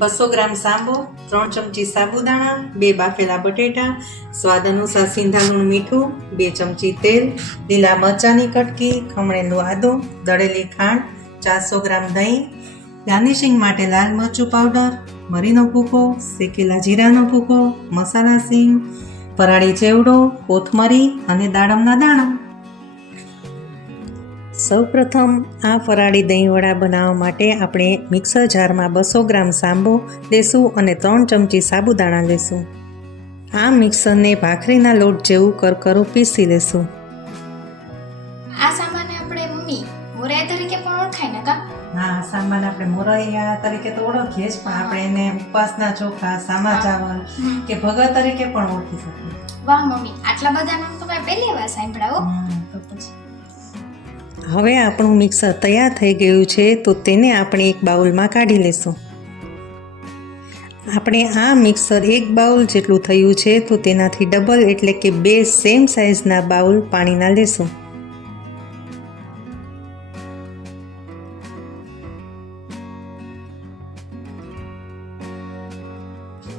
બસો ગ્રામ સાંબો, ત્રણ ચમચી સાબુદાણા, બે બાફેલા બટેટા, સ્વાદ અનુસાર સિંધા લૂણ મીઠું, બે ચમચી તેલ, લીલા મરચાંની કટકી, ખમણેલું આદું, દળેલી ખાંડ, ચારસો ગ્રામ દહીં, ગાર્નિશિંગ માટે લાલ મરચું પાવડર, મરીનો ભૂકો, શેકેલા જીરાનો ભૂકો, મસાલા સિંગ પરાળી ચેવડો, કોથમરી અને દાડમના દાણા. સૌપ્રથમ આ ફરાળી દહીંવડા બનાવવા માટે આપણે મિક્સર જારમાં બસો ગ્રામ સાંબો લેશું અને ત્રણ ચમચી સાબુદાણા લેશું. આ મિક્સરને ભાખરીના લોટ જેવું કરકરું પીસી લેશું. આ સામાન્ય આપણે મમ્મી મોરાય તરીકે પણ ઓળખાય ને કા? હા સામાન આપણે મોરૈયા તરીકે તો ઓળખીએ જ પણ આપણે એને ઉપવાસના ચોખા સામા ચાવલ કે ભગત તરીકે પણ ઓળખી શકીએ. વાહ મમ્મી. આટલા બધા નામ તો મેં પહેલી વાર પછી. હવે આપણું મિક્સર તૈયાર થઈ ગયું છે, તો તેને આપણે એક બાઉલમાં કાઢી લેશું. આપણે આ મિક્સર એક બાઉલ જેટલું થયું છે, તો તેનાથી ડબલ એટલે કે બે સેમ સાઇઝના બાઉલ પાણીના લેશું.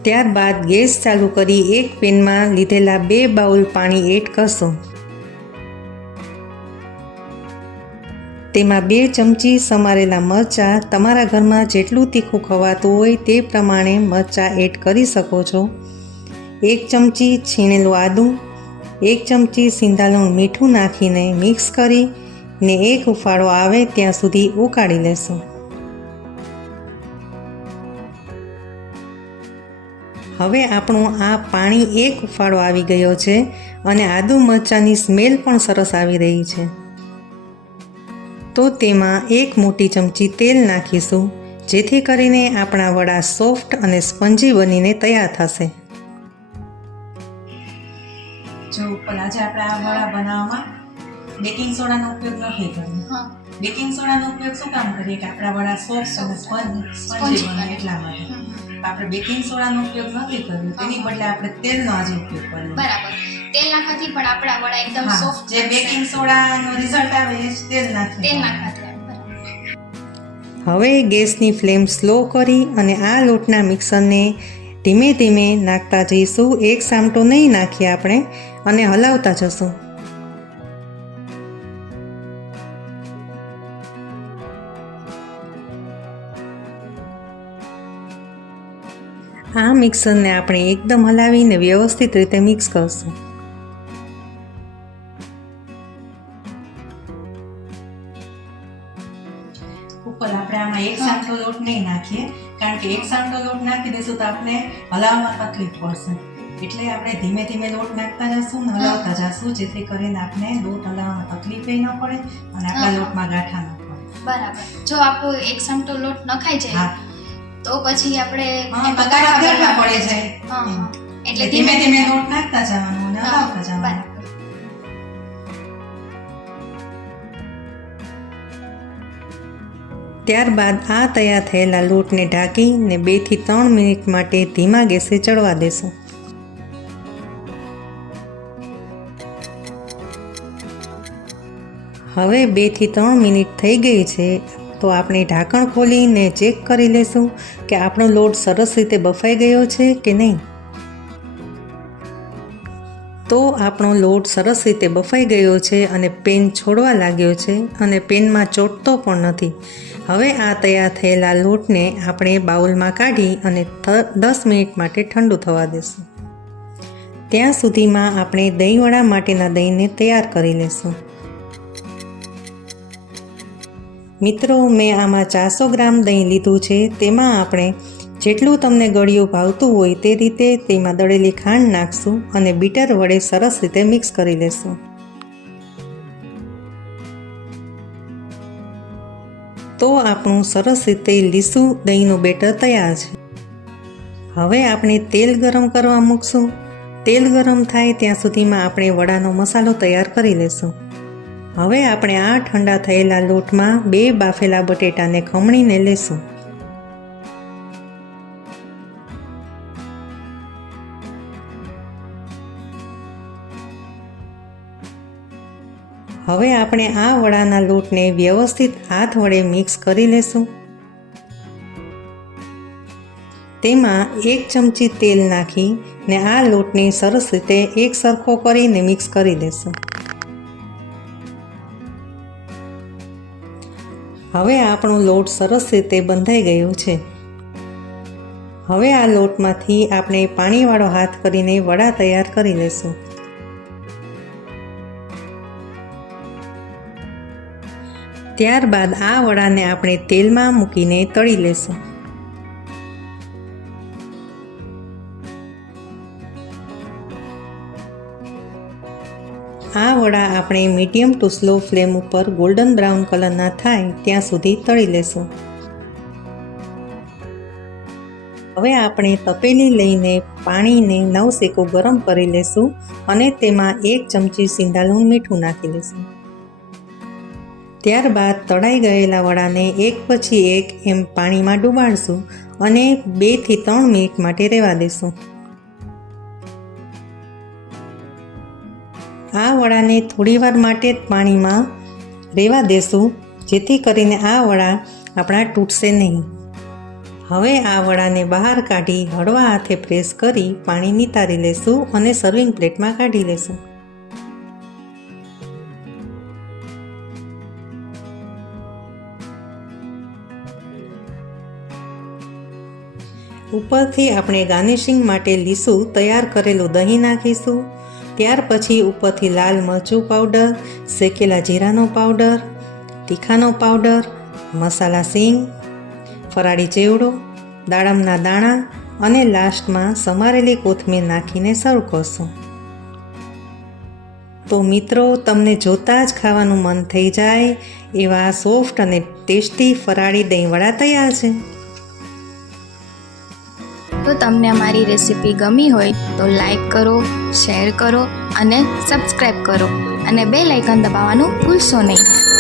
ત્યારબાદ ગેસ ચાલુ કરી એક પેનમાં લીધેલા બે બાઉલ પાણી એડ કરશું. તેમાં બે ચમચી સમારેલા મરચાં તમારા ઘરમાં જેટલું તીખું ખવાતું હોય તે પ્રમાણે મરચાં એડ કરી શકો છો. એક ચમચી છીણેલું આદું, એક ચમચી સિંધાલું મીઠું નાખીને મિક્સ કરી ને એક ઉફાળો આવે ત્યાં સુધી ઉકાળી લેશું. હવે આપણું આ પાણી એક ઉફાળો આવી ગયો છે અને આદુ મરચાંની સ્મેલ પણ સરસ આવી રહી છે. તો તેમાં એક મોટી ચમચી તેલ નાખીશું જેથી કરીને આપણા વડા સોફ્ટ અને સ્પંજી બનીને તૈયાર થશે. જો આજે આપણે આ વડા બનાવવામાં બેકિંગ સોડાનો ઉપયોગ નથી કર્યો હા. બેકિંગ સોડાનો ઉપયોગ શું કામ કરીએ કે આપણા વડા સોફ્ટ અને સ્પંજ સ્પંજી બને એટલા માટે. આપણે બેકિંગ સોડાનો ઉપયોગ નથી કર્યો તેની બદલે આપણે તેલનો આજે ઉપયોગ કર્યો બરાબર. તેલ નાખવાથી પણ આપણા વડા એકદમ સોફ્ટ જે બેકિંગ સોડાનો રિઝલ્ટ આવે એ તેલ નાખી તેલ નાખવાથી હવે ગેસની ફ્લેમ સ્લો કરી અને આ લોટના મિક્સરને ધીમે ધીમે નાખતા જઈશું. એક સામટો નહીં નાખીએ આપણે અને હલાવતા જશું. આ મિક્સરને આપણે એકદમ હલાવીને વ્યવસ્થિત રીતે મિક્સ કરશું. ઉપર આપણે આમાં એક સામટો લોટ નહીં નાખીએ કારણ કે એક સામટો લોટ નાખી દઈશું તો આપણે હલાવવામાં તકલીફ પડશે. એટલે આપણે ધીમે ધીમે લોટ નાખતા જશું ને હલાવતા જશું જેથી કરીને આપણે લોટ હલાવવામાં તકલીફ ન પડે અને આપણા લોટમાં ગાંઠા ન પડે. બરાબર. જો આપણો એક સામટો લોટ નખાઈ જાય તો પછી આપણે પડે જાય. એટલે ધીમે ધીમે લોટ નાખતા જવાનું અને હલાવતા જવાનું. ત્યારબાદ આ તૈયાર થયેલા લોટને ઢાંકીને બેથી ત્રણ મિનિટ માટે ધીમા ગેસે ચડવા દેશું. હવે બેથી ત્રણ મિનિટ થઈ ગઈ છે, તો આપણે ઢાંકણ ખોલીને ચેક કરી લેશું કે આપણો લોટ સરસ રીતે બફાઈ ગયો છે કે નહીં. તો આપણો લોટ સરસ રીતે બફાઈ ગયો છે અને પેન છોડવા લાગ્યો છે અને પેનમાં ચોટતો પણ નથી. હવે આ તૈયાર થયેલા લોટને આપણે બાઉલમાં કાઢી અને દસ મિનિટ માટે ઠંડુ થવા દેશું. ત્યાં સુધીમાં આપણે દહીંવડા માટેના દહીંને તૈયાર કરી લેશું. મિત્રો, મેં આમાં ચારસો ગ્રામ દહીં લીધું છે. તેમાં આપણે જેટલું તમને ગળ્યું ભાવતું હોય તે રીતે તેમાં દળેલી ખાંડ નાખશું અને બીટર વડે સરસ રીતે મિક્સ કરી લેશું. તો આપણું સરસ રીતે લીસું દહીંનું બેટર તૈયાર છે. હવે આપણે તેલ ગરમ કરવા મૂકશું. તેલ ગરમ થાય ત્યાં સુધીમાં આપણે વડાનો મસાલો તૈયાર કરી લેશું. હવે આપણે આ ઠંડા થયેલા લોટમાં બે બાફેલા બટેટાને ખમણીને લેશું. હવે આપણે આ વડાના લોટને વ્યવસ્થિત હાથ વડે મિક્સ કરી લેશું. તેમાં એક ચમચી તેલ નાખી ને આ લોટને સરસ રીતે એક સરખો કરીને મિક્સ કરી લેશું. હવે આપણો લોટ સરસ રીતે બંધાઈ ગયો છે. હવે આ લોટમાંથી આપણે પાણીવાળો હાથ કરીને વડા તૈયાર કરી લેશું. ત્યારબાદ આ વડાને આપણે તેલમાં મૂકીને તળી લેશું. આ વડા આપણે મીડિયમ ટુ સ્લો ફ્લેમ ઉપર ગોલ્ડન બ્રાઉન કલરના થાય ત્યાં સુધી તળી લેશું. હવે આપણે તપેલી લઈને પાણીને નવ સેકો ગરમ કરી લેશું અને તેમાં એક ચમચી સિંધાલું મીઠું નાખી લેશું. ત્યારબાદ તળાઈ ગયેલા વડાને એક પછી એક એમ પાણીમાં ડૂબાડશું અને બેથી ત્રણ મિનિટ માટે રહેવા દેશું. આ વડાને થોડીવાર માટે જ પાણીમાં રહેવા દેશું, જેથી કરીને આ વડા આપણા તૂટશે નહીં. હવે આ વડાને બહાર કાઢી હળવા હાથે પ્રેસ કરી પાણી નિતારી લેશું અને સર્વિંગ પ્લેટમાં કાઢી લેશું. ઉપરથી આપણે ગાર્નિશિંગ માટે લીસું તૈયાર કરેલું દહીં નાખીશું. ત્યાર પછી ઉપરથી લાલ મરચું પાવડર, શેકેલા જીરાનો પાવડર, તીખાનો પાવડર, મસાલા સીંગ, ફરાળી ચેવડો, દાડમના દાણા અને લાસ્ટમાં સમારેલી કોથમીર નાખીને સર્વ કરશું. તો મિત્રો, તમને જોતાં જ ખાવાનું મન થઈ જાય એવા સોફ્ટ અને ટેસ્ટી ફરાળી દહીં વડા તૈયાર છે. તો તમને અમારી રેસીપી ગમી હોય તો લાઈક કરો, શેર કરો અને સબસ્ક્રાઈબ કરો. અને બે લાઇકન દબાવવાનું ભૂલશો નહીં.